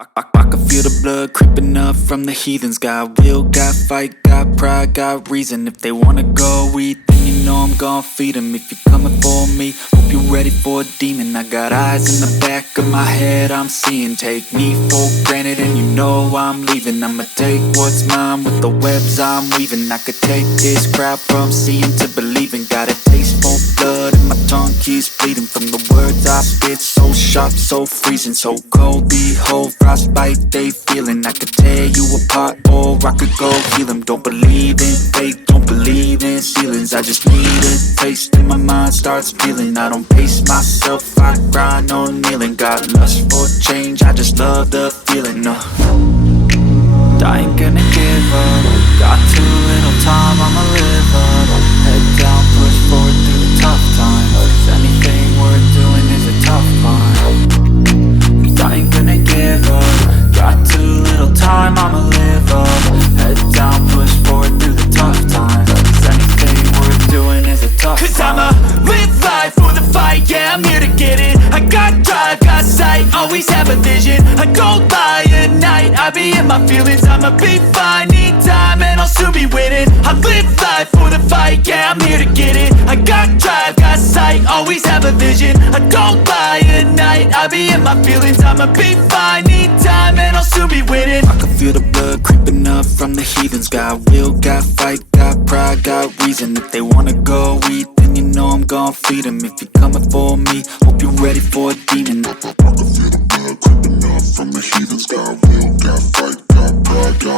I can feel the blood creeping up from the heathens. Got will, got fight, got pride, got reason. If they wanna go eat, then you know I'm gon' feed them. If you're coming for me, hope you're ready for a demon. I got eyes in the back of my head, I'm seeing. Take me for granted and you know I'm leaving. I'ma take what's mine with the webs I'm weaving. I could take this crowd from seeing to believing. Got a taste for blood and my tongue keeps bleeding from the words I spit. So sharp, so freezing, so cold. Behold, frostbite they feeling. I could tear you apart or I could go heal them. Don't believe in fate, don't believe in ceilings. I just need a taste and my mind starts feeling. I don't pace myself, I grind on kneeling. Got lust for change, I just love the feeling. I ain't gonna give up. Got too little time, I'ma live up. Head down, push forward through the tough times. 'Cause anything worth doing is a tough climb. I ain't gonna give up. Got too little time, I'ma live up. Head down, push forward through the tough times. 'Cause anything worth doing is a tough climb. 'Cause I'ma live life for the fight, yeah, I'm here to get it. I got drive, got sight, always have a vision. I don't lie at night, I be in my feelings. I'ma be fine, need time and I'll soon be winning. I live life for the fight, yeah, I'm here to get it. I got drive, got sight, always have a vision. I don't lie at night, I be in my feelings. I'ma be fine, need time and I'll soon be winning. I can feel the blood creeping up from the heathens. Got will, got fight, got pride, got reason. If they wanna go eat, then you know I'm gon' feed them. If you're coming for me, hope you're ready for a demon. I can feel the blood creeping up from the heathens. Got will, got fight, got pride, got